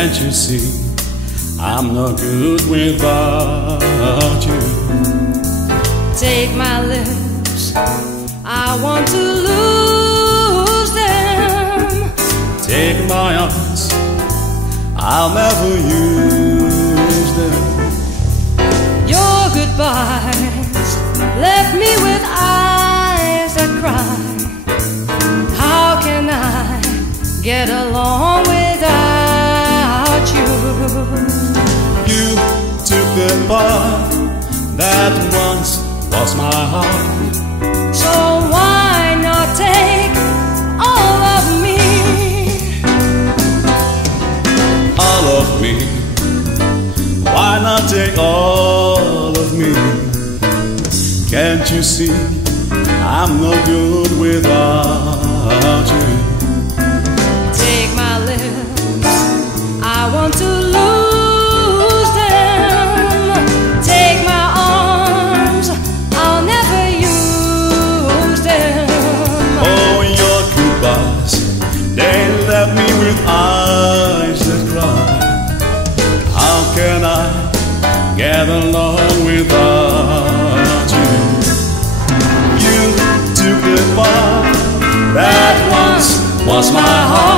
Can't you see I'm no good without you? Take my lips, I want to lose them. Take my arms, I'll never use them. Your goodbyes left me with eyes that cry. How can I get along without you? You took the part that once was my heart. So why not take all of me? All of me. Why not take all of me? Can't you see I'm no good without you? Take my lips, I want to lose them. Take my arms, I'll never use them. Oh, your goodbyes, they left me with eyes that cry. How can I get along without you? You took the part that once was my heart.